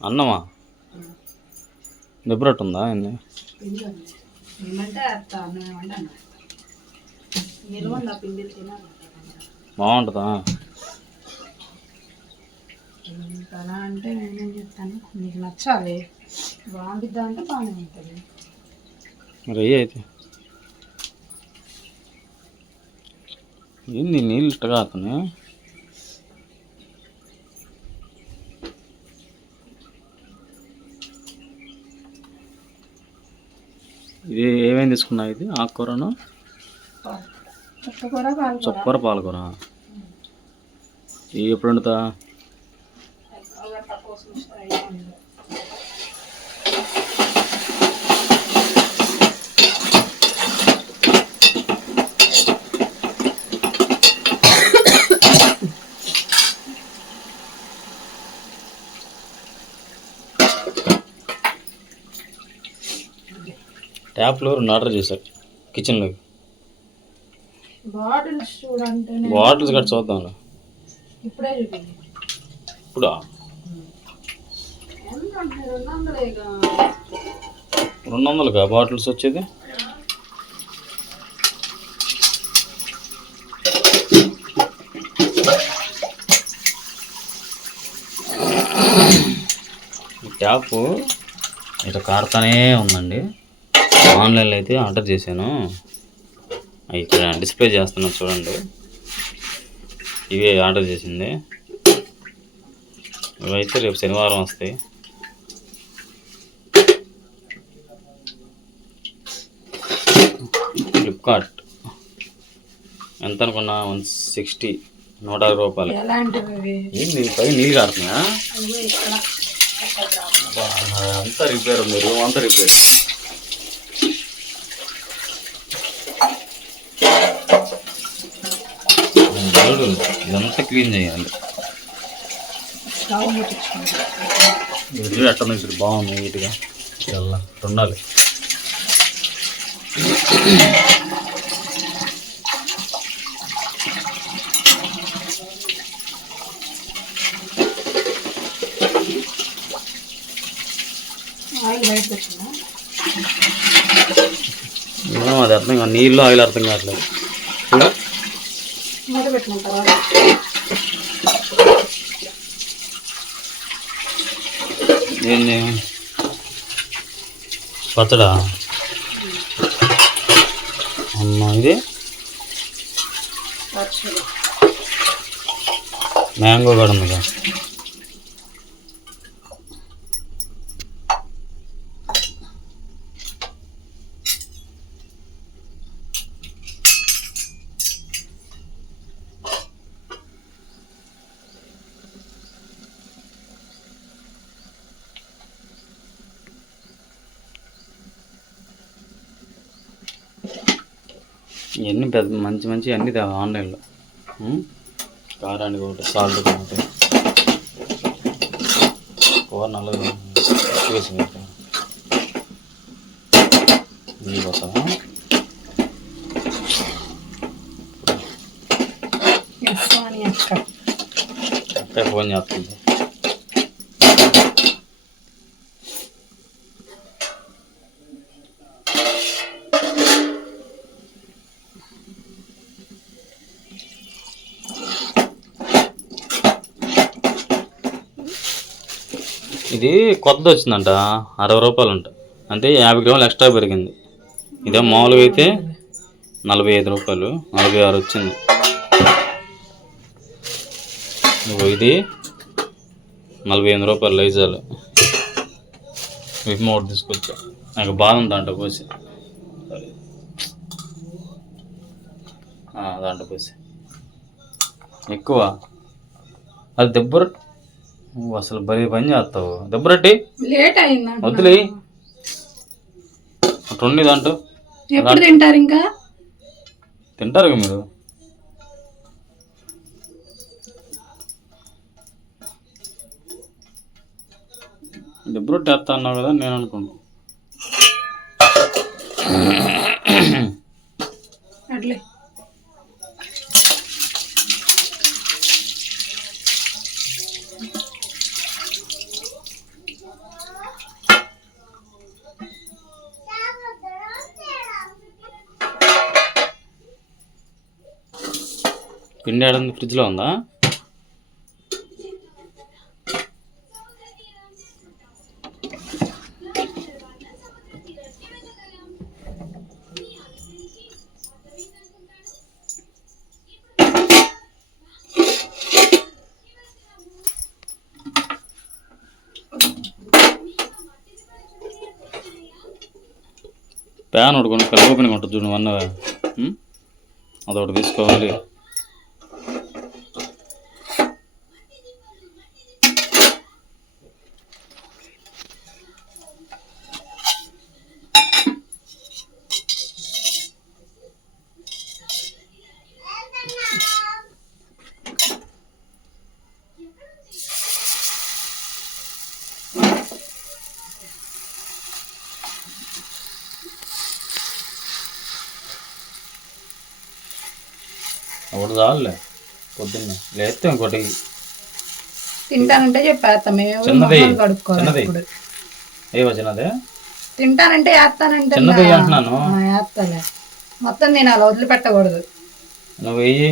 అన్నమా? దెబ్బరట్టు ఉందా అన్నం బాగుంటుందా? అలా అంటే నేనేం చెప్తాను? నీకు నచ్చాలి బాగుంటుందా అంటే బాగానే ఉంటుంది. మరి అయితే. ఏంది నీళ్ళు ఇట్టగా అతను ఇది ఏమేమి తీసుకున్నావు ఇది? ఆకుకూరను? చొక్కర పాలకూర. ఇవి ఎప్పుడు వండుతా? ట్యాప్లో రెండు ఆర్డర్ చేశారు. కిచెన్లోకి బాటిల్స్ కట్ చూద్దాం ఇప్పుడే చూపింది రెండు వందలుగా? బాటిల్స్ వచ్చేది? ట్యాప్ ఇట్లా కారుతానే ఉందండి. ఆన్లైన్లో అయితే ఆర్డర్ చేశాను. ఇక్కడ డిస్ప్లే చేస్తున్నా చూడండి. ఇవే ఆర్డర్ చేసింది. ఇవైతే రేపు శనివారం వస్తాయి. ఫ్లిప్కార్ట్ ఎంత అనుకున్నా? వన్ సిక్స్టీ నూట అరవై రూపాయలు. ఏంది పై నీళ్ళు అబ్బా, అంతా రిపేర్ ఉంది రూమ్ అంతా రిపేర్. చూడు ఇదంతా క్లీన్ చేయాలి. చూడు ఉంది ఇప్పుడు బాగుంది నీట్గా. ఇలా ఉండాలి. అది అర్థం కాదు. నీళ్ళు ఆయిల్ అర్థం కావట్లేదు. పెట్టిన తర్వాత ఏంది? పచ్చడా? అమ్మా ఇది? మ్యాంగో కూడా ఉందిగా. ఇవన్నీ పెద్ద మంచి మంచి అన్నీ ఆన్లైన్లో? కారానికి ఒకటి సాల్ట్ ఒకటి. కూర నల్లగా వేసింది అక్క అక్కడ ఫోన్ చేస్తుంది. ఇది కొత్తది వచ్చిందంట. అరవై రూపాయలు అంట అంటే యాభై గ్రాములు ఎక్స్ట్రా పెరిగింది. ఇదే మామూలుగా అయితే నలభై ఐదు రూపాయలు. నలభై ఆరు వచ్చింది. ఇది నలభై ఎనిమిది రూపాయలు లైజాలు విప్ ఒకటి తీసుకొచ్చా. నాకు బాదం దాంట్లో పోసి. దాంట్లో పోసి. ఎక్కువ. అది దెబ్బర నువ్వు అసలు బరీ పని చేస్తావు. దెబ్బరట్టి. లేట్ అయిందా వద్దులే. రెండు దాంట్లో. ఎప్పుడు తింటారు ఇంకా? తింటారు మీరు? దెబ్బరొట్టి వేస్తా అన్నావు కదా నేను అనుకున్నాను అట్లే. పిండి ఆడంది ఫ్రిడ్జ్లో ఉందా? ప్యాన్ ఒకటి కొనుక్కోవాలి ఓపెనింగ్ ఉంటుంది చూడండి వన్ అదొకటి తీసుకోవాలి. ఒకటి చాలులే పొద్దున్నే. లేస్తే ఇంకోటి. తింటానంటే చెప్పేస్తాం మేము చిన్నది చిన్నది. ఏవో చిన్నదే? తింటానంటే వేస్తానంటే చిన్నది అంటున్నాను. వేస్తాలే మొత్తం నేను అలా వదిలిపెట్టకూడదు నువ్వు వెయ్యి.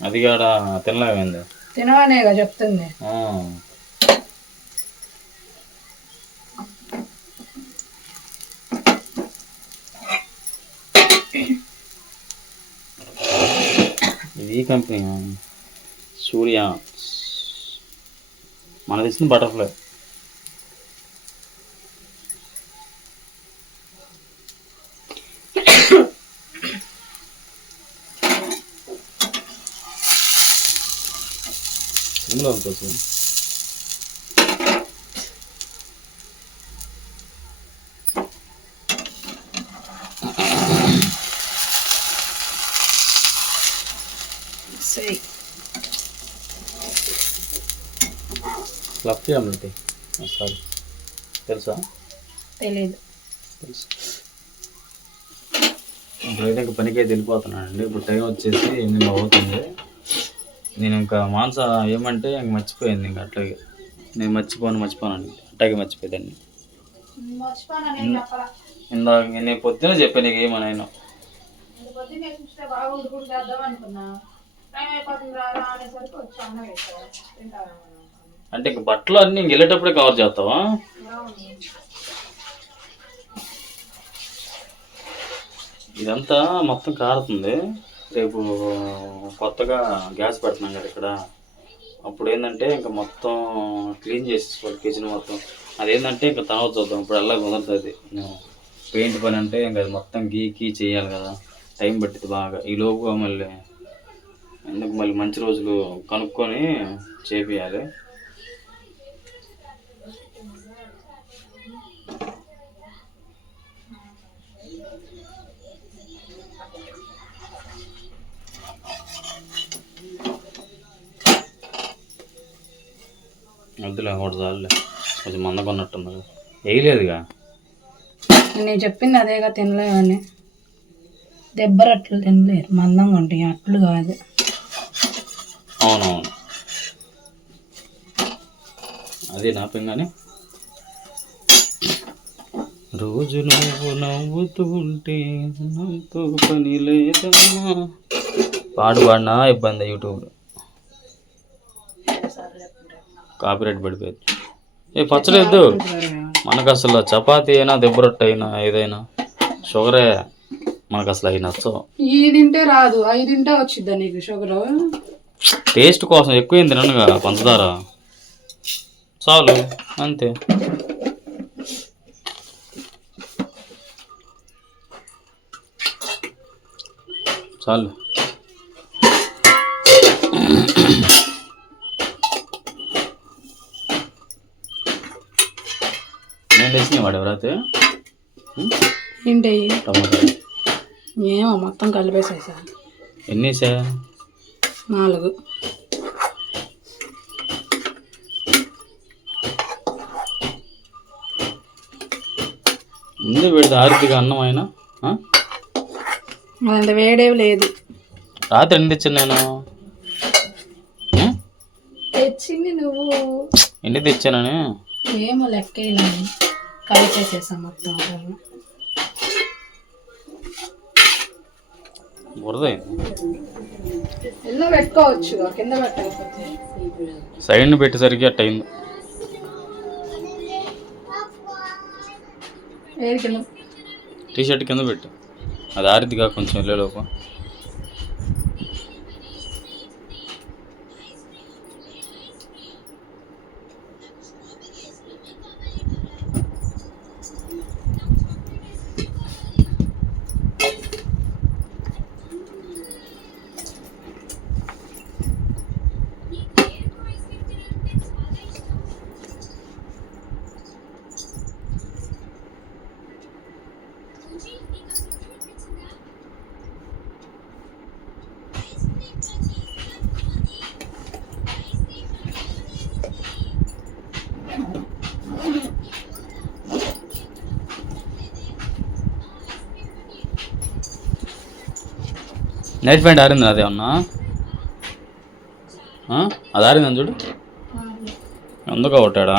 అది కాడ తినలేమైంది? తినవనేగా చెప్తుంది. ఇది ఈ కంపెనీ సూర్య. మనది ఇస్తుంది బటర్ఫ్లై. ఇందులో ఉంటుంది ఆమ్లెట్ సారీ తెలుసా? తెలీదు. తెలుసు. ఇంకా పనికి అయితే వెళ్ళిపోతున్నానండి. ఇప్పుడు టైం వచ్చేసి ఎనిమిది అవుతుంది. నేను ఇంకా మాంస ఏమంటే ఇంక మర్చిపోయింది ఇంకా అట్లాగే. నేను మర్చిపోను మర్చిపోను అని. అట్లాగే మర్చిపోయేదాన్ని ఇందాక నేను పొద్దున చెప్పాను నీకు ఏమని ఆయన అంటే ఇంక బట్టలు అన్నీ ఇంక వెళ్ళేటప్పుడే కవర్ చేస్తావా? ఇదంతా మొత్తం కారుతుంది. రేపు కొత్తగా గ్యాస్ పెడుతున్నాం కదా ఇక్కడ. అప్పుడు ఏంటంటే ఇంకా మొత్తం క్లీన్ చేసేసుకోవాలి కిచెన్ మొత్తం. అదేంటంటే ఇంకా తర్వాత చూద్దాం. ఇప్పుడు అలా కుదరుతుంది. పెయింట్ పని అంటే ఇంకా అది మొత్తం గీకి చేయాలి కదా. టైం పట్టింది బాగా. ఈ లోపుగా మళ్ళీ ఎందుకు మళ్ళీ మంచి రోజులు కనుక్కొని చేపియాలి. వద్దులే ఒకటి చాలులే. కొంచెం మంద కొన్నట్టుంది వేయలేదుగా? నేను చెప్పింది అదేగా తినలేమని దెబ్బరట్లు తినలేరు. మందంగా ఉంటాయి. అట్లు కాదు. అవునవును. అది నా పింగానే. రోజు నువ్వు నవ్వుతూ ఉంటే నాతో పని లేదమ్మా. పాడు పాడినా ఇబ్బంది యూట్యూబ్లో. కాపీరైట్ పడిపోయింది. ఏ పచ్చలేదు మనకు అసలు చపాతీ అయినా దెబ్బ రొట్టె అయినా ఏదైనా షుగరే మనకు అసలు అవి నచ్చవు. ఈ తింటే రాదు. అవి తింటే వచ్చిద్దా నీకు షుగర్? టేస్ట్ కోసం ఎక్కువ ఏం పంచదార. చాలు అంతే. చాలు. నేను తెచ్చిన వాడు ఎవరైతే ఏంటి? టమాటా. ఏమో మొత్తం కలిపేసేసా ఎన్ని వేసా? నాలుగు. ముందు పెడితే ఆరిద్దిగా అన్నం అయినా? అంత వేడేవి లేదు. రాత్రి ఎన్ని తెచ్చాను నేను? తెచ్చింది నువ్వు. ఎన్ని తెచ్చానని? ఏమో లెక్కేయలేము కలిపేసేసా మొత్తం బురద అయింది ఎన్నో పెట్టుకోవచ్చు కింద పెట్టకపోతే. సైడ్ని పెట్టేసరికి అట్ట అయింది. ఏది కింద? టీ షర్ట్ కింద పెట్టు. అది ఆరిద్దిగా కొంచెం వెళ్ళేలోపు నైట్ ప్యాంట్ ఆరింది అదే అన్నా అది ఆరిందని చూడు? ఎందుకు కొట్టాడా?